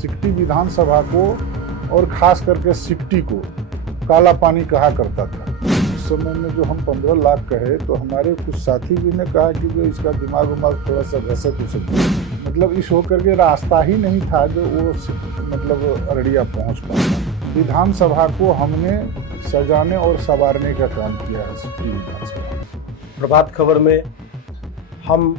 सिकटी विधानसभा को और खास करके सिकटी को काला पानी कहा करता था। उस समय में जो हम 15 लाख कहे तो हमारे कुछ साथी भी ने कहा कि जो इसका दिमाग थोड़ा सा घसक मतलब इस होकर के रास्ता ही नहीं था जो वो अररिया पहुंच पाता। विधानसभा को हमने सजाने और संवारने का काम किया है सिकटी विधानसभा। प्रभात खबर में हम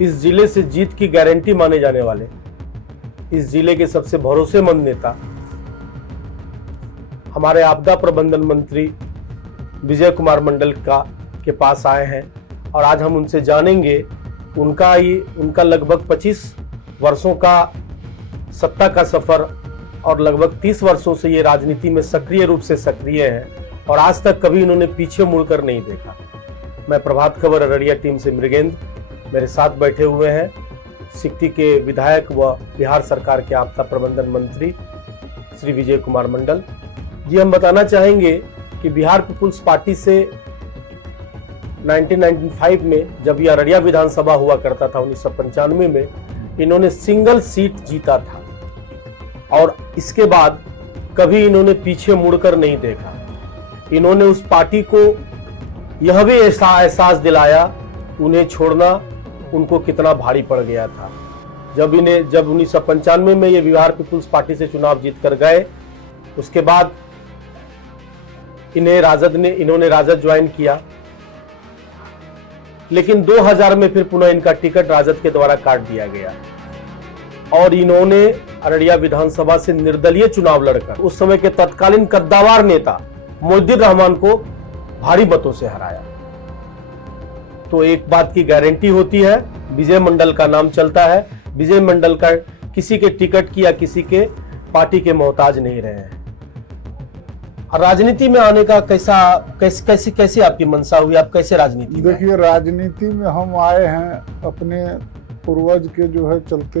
इस जिले से जीत की गारंटी माने जाने वाले इस जिले के सबसे भरोसेमंद नेता हमारे आपदा प्रबंधन मंत्री विजय कुमार मंडल के पास आए हैं और आज हम उनसे जानेंगे उनका लगभग 25 वर्षों का सत्ता का सफर और लगभग 30 वर्षों से ये राजनीति में सक्रिय रूप से सक्रिय हैं और आज तक कभी इन्होंने पीछे मुड़कर नहीं देखा। मैं प्रभात खबर अररिया टीम से मृगेंद्र, मेरे साथ बैठे हुए हैं सिकटी के विधायक व बिहार सरकार के आपदा प्रबंधन मंत्री श्री विजय कुमार मंडल जी। हम बताना चाहेंगे कि बिहार पीपुल्स पार्टी से 1995 में जब ये अररिया विधानसभा हुआ करता था 1995 में इन्होंने सिंगल सीट जीता था और इसके बाद कभी इन्होंने पीछे मुड़कर नहीं देखा। इन्होंने उस पार्टी को यह भी एहसास दिलाया उन्हें छोड़ना उनको कितना भारी पड़ गया था। जब 1995 में ये बिहार पीपुल्स पार्टी से चुनाव जीतकर गए उसके बाद इन्होंने राजद ज्वाइन किया, लेकिन 2000 में फिर पुनः इनका टिकट राजद के द्वारा काट दिया गया और इन्होंने अररिया विधानसभा से निर्दलीय चुनाव लड़कर उस समय के तत्कालीन कद्दावर नेता मोहिउद्दीन रहमान को भारी मतों से हराया। तो एक बात की गारंटी होती है, विजय मंडल का नाम चलता है। विजय मंडल का किसी के टिकट की या किसी के पार्टी के मोहताज नहीं रहे हैं। राजनीति में आने का कैसे आपकी मंशा हुई? आप कैसे राजनीति में? देखिए, राजनीति में हम आए हैं अपने पूर्वज के जो है चलते।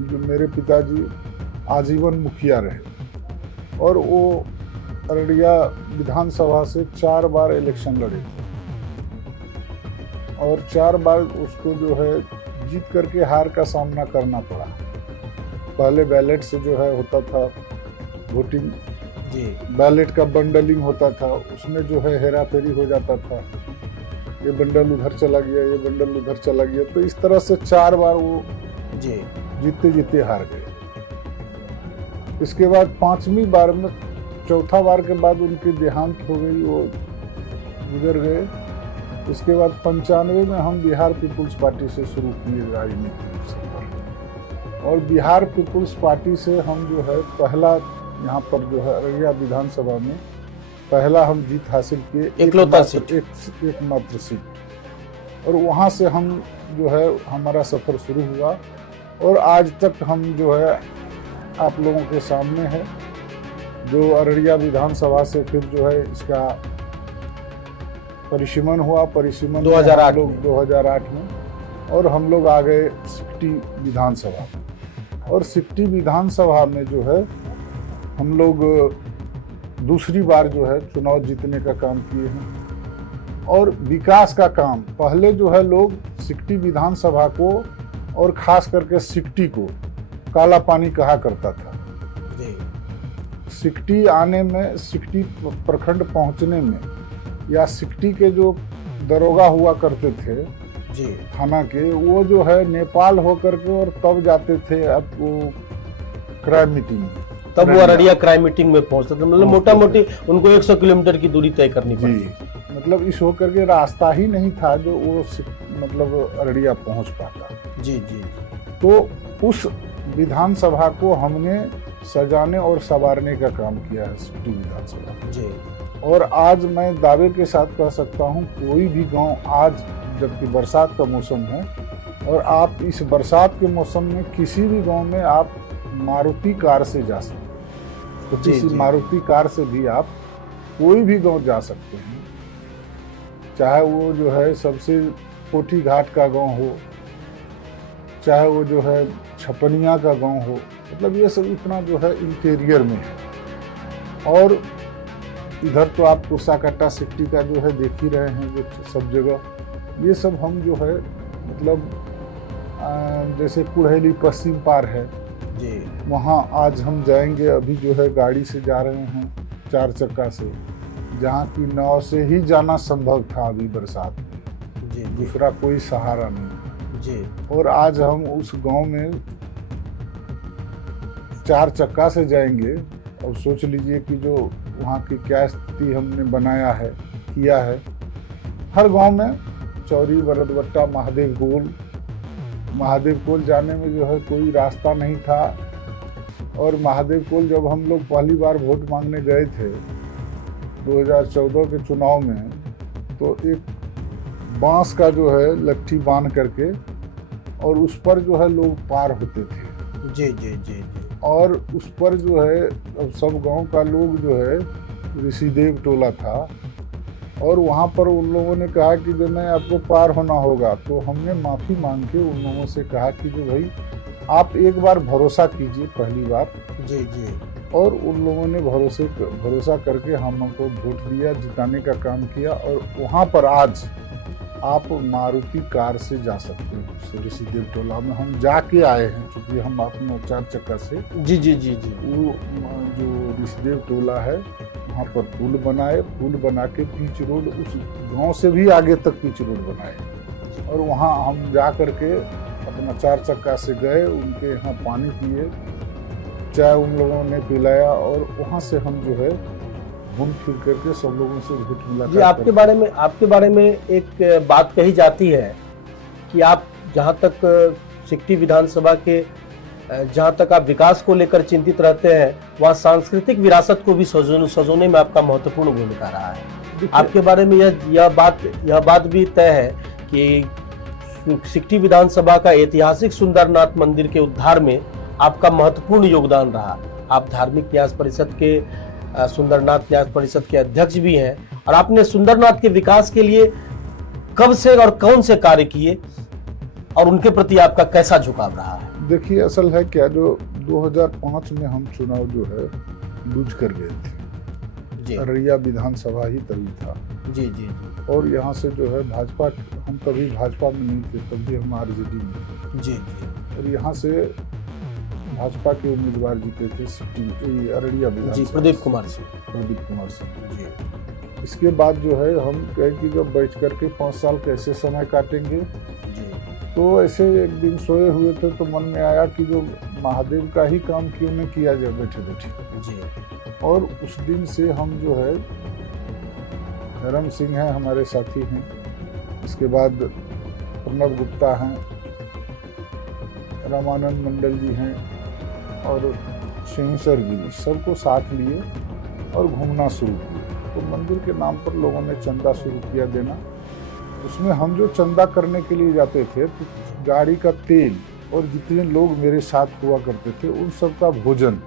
जो मेरे पिताजी आजीवन मुखिया रहे और वो अररिया विधानसभा से 4 बार इलेक्शन लड़े और 4 बार उसको जो है जीत करके हार का सामना करना पड़ा। पहले बैलेट से जो है होता था वोटिंग जी, बैलेट का बंडलिंग होता था, उसमें जो है हेरा फेरी हो जाता था, ये बंडल उधर चला गया, ये बंडल उधर चला गया। तो इस तरह से 4 बार वो जी जीते जीते हार गए। इसके बाद 5वीं बार में, चौथा बार के बाद उनकी देहांत हो गई, वो गुजर गए। इसके बाद 95 में हम बिहार पीपुल्स पार्टी से शुरू किए राजनीतिक सफर और बिहार पीपुल्स पार्टी से हम जो है पहला यहाँ पर जो है अररिया विधानसभा में पहला हम जीत हासिल किए, एकमात्र सीट। और वहाँ से हम जो है हमारा सफर शुरू हुआ और आज तक हम जो है आप लोगों के सामने है। जो अररिया विधानसभा से फिर जो है इसका परिसीमन हुआ, परिसीमन 2008 में और हम लोग आ गए सिकटी विधानसभा। और सिकटी विधानसभा में जो है हम लोग दूसरी बार जो है चुनाव जीतने का काम किए हैं और विकास का काम। पहले जो है लोग सिकटी विधानसभा को और खास करके सिकटी को काला पानी कहा करता था। सिकटी आने में, सिकटी प्रखंड पहुंचने में या सिकटी के जो दरोगा हुआ करते थे जी थाना के, वो जो है नेपाल होकर के और तब जाते थे अब वो क्राइम मीटिंग में, तब वो अररिया क्राइम मीटिंग में पहुंचता था। मतलब मोटा मोटी उनको 100 किलोमीटर की दूरी तय करनी पड़ती। मतलब इस होकर के रास्ता ही नहीं था जो वो अररिया पहुंच पाता। जी जी। तो उस विधानसभा को हमने सजाने और संवारने का काम किया है सिकटी विधानसभा जी। और आज मैं दावे के साथ कह सकता हूँ कोई भी गांव आज, जबकि बरसात का मौसम है और आप इस बरसात के मौसम में किसी भी गांव में आप मारुति कार से जा सकते हैं। तो किसी मारुति कार से भी आप कोई भी गांव जा सकते हैं, चाहे वो जो है सबसे कोठी घाट का गांव हो, चाहे वो जो है छपनिया का गांव हो। मतलब ये सब इतना जो है इंटीरियर में है। और इधर तो आप कुर्साकट्टा सिकटी का जो है देख ही रहे हैं, जो सब जगह ये सब हम जो है मतलब जैसे कुड़हेली पश्चिम पार है, जी वहाँ आज हम जाएंगे। अभी जो है गाड़ी से जा रहे हैं, 4 चक्का से, जहाँ की नाव से ही जाना संभव था अभी बरसात में। जी दूसरा कोई सहारा नहीं। जी और आज हम उस गांव में 4 चक्का से जाएंगे। और सोच लीजिए कि जो वहाँ की क्या स्थिति हमने बनाया है, किया है। हर गांव में चौरी, बरदवट्टा, महादेव कोल जाने में जो है कोई रास्ता नहीं था। और महादेव कोल जब हम लोग पहली बार वोट मांगने गए थे 2014 के चुनाव में, तो एक बांस का जो है लट्ठी बांध करके और उस पर जो है लोग पार होते थे। जी जी जी जी और उस पर जो है अब सब गांव का लोग जो है, ऋषिदेव टोला था, और वहाँ पर उन लोगों ने कहा कि जो नहीं, आपको पार होना होगा। तो हमने माफ़ी मांग के उन लोगों से कहा कि जो भाई आप एक बार भरोसा कीजिए, पहली बार। जी जी और उन लोगों ने भरोसा करके हमको वोट दिया, जिताने का काम किया। और वहाँ पर आज आप मारुति कार से जा सकते हैं। ऋषिदेव टोला में हम जाके आए हैं, क्योंकि हम अपने 4 चक्का से जी जी जी जी वो जो ऋषिदेव टोला है वहाँ पर पुल बनाए, पुल बना के पिच रोड, उस गांव से भी आगे तक पिच रोड बनाए। और वहाँ हम जा करके अपना 4 चक्का से गए, उनके यहाँ पानी पिए, चाय उन लोगों ने पिलाया। और वहाँ से हम जो है घूम फिर करके सब लोगों से वोट मुलाकात। जी आपके बारे में एक बात कही जाती है कि आप जहाँ तक सिकटी विधानसभा के जहाँ तक आप विकास को लेकर चिंतित रहते हैं, वहाँ सांस्कृतिक विरासत को भी सजोने में आपका महत्वपूर्ण भूमिका रहा है। आपके बारे में यह बात भी तय है कि सिकटी विधानसभा का ऐतिहासिक सुंदरनाथ मंदिर के उद्धार में आपका महत्वपूर्ण योगदान रहा। आप धार्मिक न्यास परिषद के सुंदरनाथ न्यास परिषद के अध्यक्ष भी हैं, और आपने सुंदरनाथ के विकास के लिए कब से और कौन से कार्य किए, और उनके प्रति आपका कैसा झुकाव रहा है? देखिए, असल है क्या, जो 2005 में हम चुनाव जो है लूज कर गए थे। जी अररिया विधानसभा ही तभी था। जी जी जी और यहाँ से जो है भाजपा, हम कभी भाजपा में नहीं थे, तब भी हम आरजेडी में। जी जी और यहाँ से भाजपा के उम्मीदवार जीते थे अररिया जी विधानसभा, प्रदीप कुमार सिंह। प्रदीप कुमार सिंह। जी इसके बाद जो है हम कहे कि जब बैठ करके 5 साल कैसे समय काटेंगे। जी तो ऐसे एक दिन सोए हुए थे, तो मन में आया कि जो महादेव का ही काम क्यों नहीं किया जाए बैठे बैठे। जी और उस दिन से हम जो है, धर्म सिंह हैं हमारे साथी हैं, इसके बाद प्रणव गुप्ता हैं, रामानंद मंडल जी हैं, और सिंह सर जी, सबको साथ लिए और घूमना शुरू किया। तो मंदिर के नाम पर लोगों ने चंदा शुरू किया देना। उसमें हम जो चंदा करने के लिए जाते थे, तो गाड़ी का तेल और जितने लोग मेरे साथ हुआ करते थे उन सब का भोजन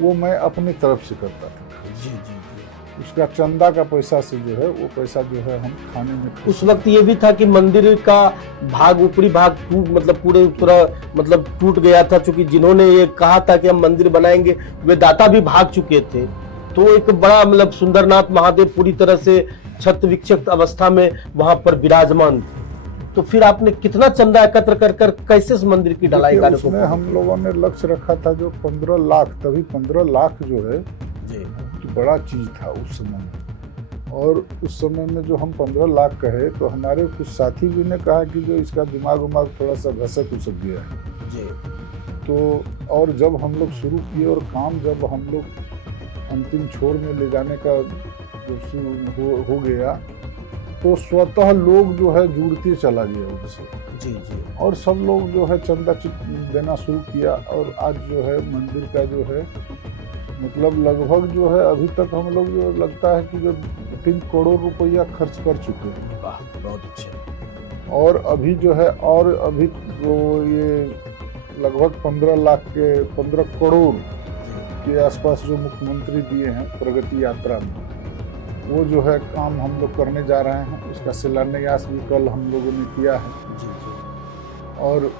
वो मैं अपनी तरफ से करता था। जी जी जी उसका चंदा का पैसा से जो है, वो पैसा जो है हम खाने में उस वक्त ये भी था कि मंदिर का भाग, ऊपरी भाग पूरे तरह टूट गया था, क्योंकि जिन्होंने ये कहा था कि हम मंदिर बनाएंगे वे दाता भी भाग चुके थे। तो एक बड़ा सुंदरनाथ महादेव पूरी तरह से छत विक्षिप्त अवस्था में वहां पर विराजमान थे। तो फिर आपने कितना चंदा एकत्र कर कैसे इस मंदिर की ढलाई कार्य को? उसमें हम लोगों ने लक्ष्य रखा था जो 15 लाख, तभी 15 लाख जो है जी बड़ा चीज था उस समय में। और उस समय में जो हम 15 लाख कहे, तो हमारे कुछ साथी भी ने कहा कि जो इसका दिमाग थोड़ा सा घसक उसक गया है जी। तो और जब हम लोग शुरू किए और काम जब हम लोग अंतिम छोर में ले जाने का जो हो गया, तो स्वतः लोग जो है जुड़ते चला गया उनसे। जी जी और सब लोग जो है चंदा देना शुरू किया। और आज जो है मंदिर का जो है लगभग जो है अभी तक हम लोग जो लगता है कि जो 3 करोड़ रुपया खर्च कर चुके हैं। वाह, बहुत अच्छे। और अभी जो है, और अभी वो ये लगभग 15 करोड़ के आसपास जो मुख्यमंत्री दिए हैं प्रगति यात्रा में, वो जो है काम हम लोग करने जा रहे हैं। उसका शिलान्यास भी कल हम लोगों ने किया है। जी जी और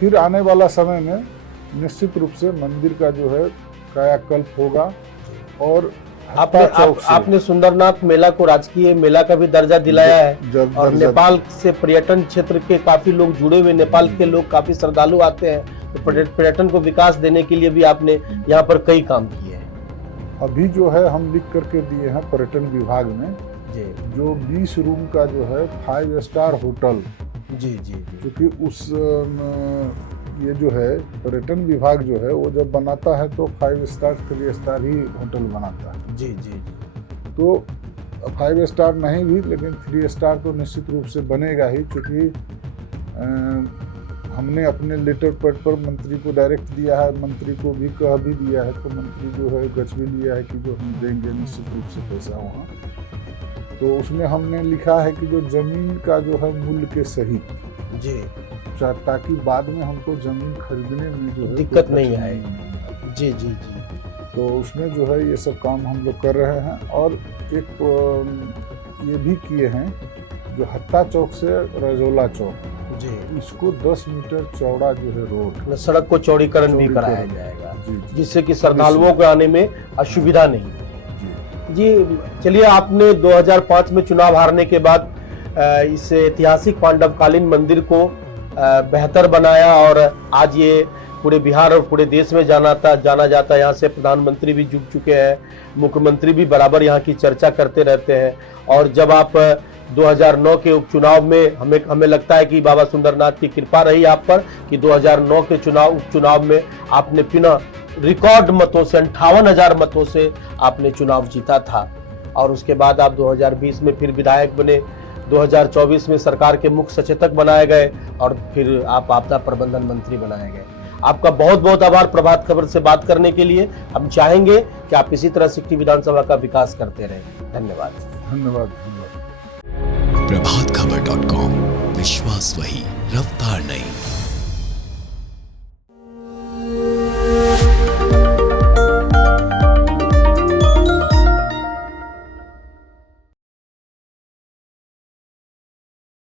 फिर आने वाला समय में निश्चित रूप से मंदिर का जो है कायाकल्प होगा। और आपने सुंदरनाथ मेला को राजकीय मेला का भी दर्जा दिलाया है, और नेपाल से पर्यटन क्षेत्र के काफी लोग जुड़े हुए, नेपाल के लोग काफी श्रद्धालु आते हैं तो पर्यटन को विकास देने के लिए भी आपने यहाँ पर कई काम किए हैं। अभी जो है हम लिख करके दिए हैं पर्यटन विभाग में, जी जो 20 रूम का जो है 5 स्टार होटल, जी जी जी क्योंकि उस ये जो है पर्यटन विभाग जो है वो जब बनाता है तो 5 स्टार 3 स्टार ही होटल बनाता है। जी जी तो 5 स्टार नहीं भी, लेकिन 3 स्टार तो निश्चित रूप से बनेगा ही, क्योंकि हमने अपने लेटर पैड पर मंत्री को डायरेक्ट दिया है, मंत्री को भी कह भी दिया है, तो मंत्री जो है गच भी लिया है कि जो हम देंगे निश्चित रूप से पैसा वहाँ। तो उसमें हमने लिखा है कि जो जमीन का जो है मूल्य के सहित जी, ताकि बाद में हमको जमीन खरीदने में जो है दिक्कत नहीं आए। जी जी जी, तो उसमें जो है ये सब काम हम लोग कर रहे हैं। और एक ये भी किए हैं, जो हत्ता चौक से रजौला चौक जी, इसको 10 मीटर चौड़ा जो है रोड, सड़क को चौड़ीकरण भी कराया जाएगा, जी, जिससे कि श्रद्धालुओं को आने में असुविधा नहीं। जी। जी चलिए, आपने 2005 में चुनाव हारने के बाद इस ऐतिहासिक पांडवकालीन मंदिर को बेहतर बनाया और आज ये पूरे बिहार और पूरे देश में जाना जाता है। यहाँ से प्रधानमंत्री भी जुड़ चुके हैं, मुख्यमंत्री भी बराबर यहाँ की चर्चा करते रहते हैं। और जब आप 2009 के उपचुनाव में हमें लगता है कि बाबा सुंदरनाथ की कृपा रही आप पर कि 2009 के उपचुनाव में आपने बिना रिकॉर्ड मतों से 58,000 मतों से आपने चुनाव जीता था। और उसके बाद आप 2020 में फिर विधायक बने, 2024 में सरकार के मुख्य सचेतक बनाए गए और फिर आप आपदा प्रबंधन मंत्री बनाए गए। आपका बहुत बहुत आभार प्रभात खबर से बात करने के लिए। हम चाहेंगे कि आप इसी तरह सिक्टी विधानसभा का विकास करते रहें। धन्यवाद। धन्यवाद। प्रभातखबर.com, विश्वास वही, रफ्तार नहीं।